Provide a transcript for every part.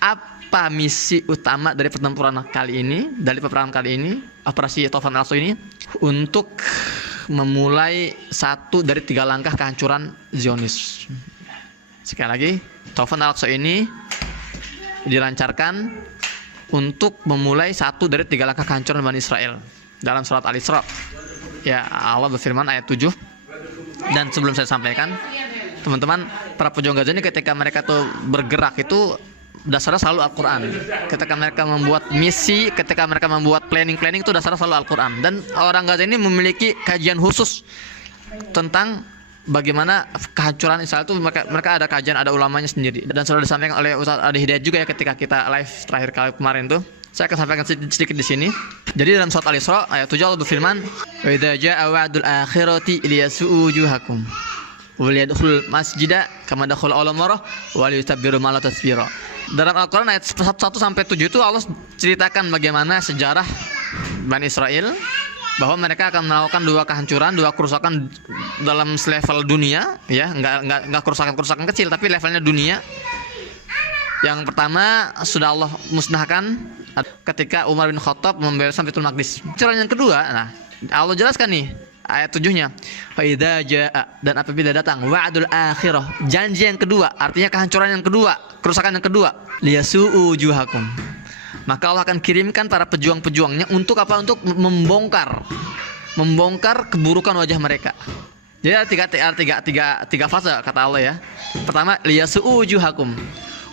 apa misi utama dari pertempuran kali ini, dari peperangan kali ini, operasi Taufan al-Aqsa ini? Untuk memulai satu dari 3 langkah kehancuran Zionis. Sekali lagi, Taufan al-Aqsa ini dilancarkan untuk memulai satu dari 3 langkah kehancuran Bani Israel. Dalam surat Al-Isra, ya, Allah berfirman ayat 7. Dan sebelum saya sampaikan, teman-teman, para pejuang Gaza ini ketika mereka tuh bergerak itu dasarnya selalu Al-Quran. Ketika mereka membuat misi, ketika mereka membuat planning itu dasarnya selalu Al-Quran. Dan orang Gaza ini memiliki kajian khusus tentang bagaimana kehancuran Israel itu. Mereka ada kajian, ada ulamanya sendiri. Dan sudah disampaikan oleh Ustaz Adi Hidayat juga ya ketika kita live terakhir kali kemarin tuh. Saya akan sampaikan sedikit di sini. Jadi dalam surat Al-Isra ayat 7 Allah berfirman, "Wa idza jaa wa'dul akhirati liyasu'u wujuhakum wa liyadkhulul masjida kama dakhala awwal marrah wa liyutabbiru ma la tasbira." Dalam Al-Qur'an ayat 1 sampai 7 itu Allah ceritakan bagaimana sejarah Bani Israel, bahwa mereka akan melakukan 2 kehancuran, 2 kerusakan dalam level dunia, ya, enggak kerusakan kecil tapi levelnya dunia. Yang pertama sudah Allah musnahkan ketika Umar bin Khattab membereskan Baitul Maqdis. Kehancuran yang kedua, nah Allah jelaskan nih ayat 7-nya. Fa idza jaa, dan apabila datang wa'dul akhirah, janji yang kedua, artinya kehancuran yang kedua, kerusakan yang kedua, liyasu'u wujuhakum. Maka Allah akan kirimkan para pejuang-pejuangnya untuk apa? Untuk membongkar keburukan wajah mereka. Jadi ada tiga fase kata Allah ya. Pertama, liyasu'u wujuhakum,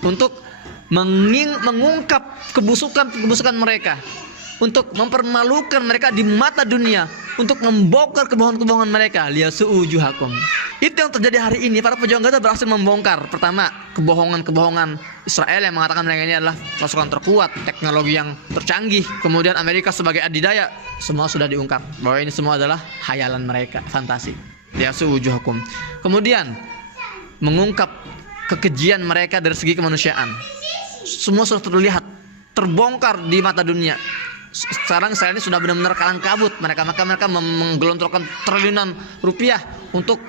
untuk mengungkap kebusukan mereka, untuk mempermalukan mereka di mata dunia, untuk membongkar kebohongan-kebohongan mereka. Liyasu'u wujuhakum. Itu yang terjadi hari ini. Para pejuang Gaza berhasil membongkar pertama kebohongan-kebohongan Israel yang mengatakan mereka ini adalah pasukan terkuat, teknologi yang tercanggih, kemudian Amerika sebagai adidaya. Semua sudah diungkap bahwa ini semua adalah hayalan mereka, fantasi. Liyasu'u wujuhakum. Kemudian mengungkap kekejian mereka dari segi kemanusiaan. Semua sudah terlihat, terbongkar di mata dunia. Sekarang Israel ini sudah benar-benar kalang kabut. Maka mereka menggelontorkan triliunan rupiah untuk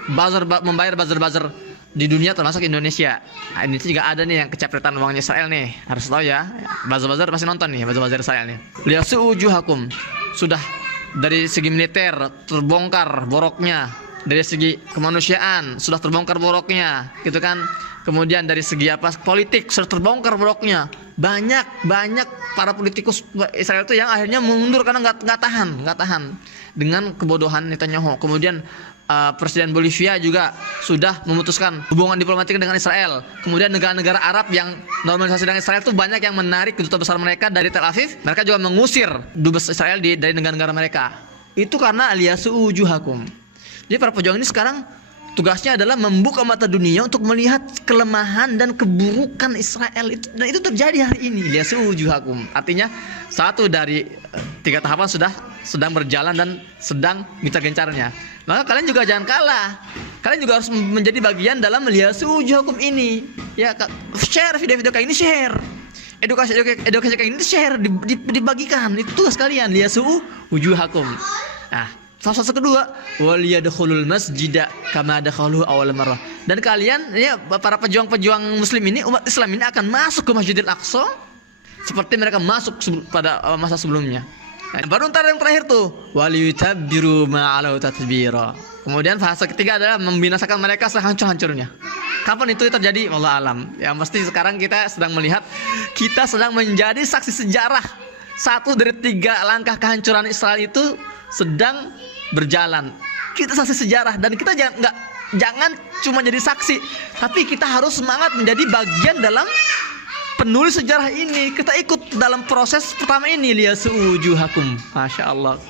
membayar buzzer di dunia termasuk Indonesia. Nah, ini juga ada nih yang kecapretan uangnya Israel nih. Harus tahu ya. Buzzer pasti nonton nih, buzzer Israel nih. Liyasu'u wujuhakum. Sudah dari segi militer terbongkar boroknya. Dari segi kemanusiaan sudah terbongkar boroknya, gitu kan. Kemudian dari segi politik sudah terbongkar boroknya. Banyak para politikus Israel itu yang akhirnya mundur karena nggak tahan dengan kebodohan Netanyahu. Kemudian Presiden Bolivia juga sudah memutuskan hubungan diplomatik dengan Israel. Kemudian negara-negara Arab yang normalisasi dengan Israel itu banyak yang menarik kedutaan besar mereka dari Tel Aviv. Mereka juga mengusir dubes Israel dari negara-negara mereka. Itu karena liyasu'u wujuhakum. Jadi para pejuang ini sekarang tugasnya adalah membuka mata dunia untuk melihat kelemahan dan keburukan Israel itu, dan itu terjadi hari ini. Liyasu'u wujuhakum. Artinya satu dari 3 tahapan sudah sedang berjalan dan sedang gencar-gencarnya. Maka kalian juga jangan kalah. Kalian juga harus menjadi bagian dalam liyasu'u wujuhakum ini. Ya, share video-video kayak ini, share. Edukasi kayak ini share, dibagikan. Itu tugas kalian, liyasu'u wujuhakum. Nah, fase kedua, waliyadkhulul masjida kama dakhaluhu awwal marrah. Dan kalian ya, para pejuang-pejuang muslim ini, umat Islam ini akan masuk ke Masjidil Aqsa seperti mereka masuk pada masa sebelumnya. Nah, baru ntar yang terakhir tuh, waliyutabbiru ma'alau tatbira. Kemudian fase ketiga adalah membinasakan mereka sehancur-hancurnya. Kapan itu terjadi? Wallahu alam. Ya mesti sekarang kita sedang melihat, kita sedang menjadi saksi sejarah. Satu dari 3 langkah kehancuran Israel itu sedang berjalan. Kita saksi sejarah, dan kita jangan cuma jadi saksi, tapi kita harus semangat menjadi bagian dalam penulis sejarah ini. Kita ikut dalam proses pertama ini, liyasu'u wujuhakum. Masya Allah.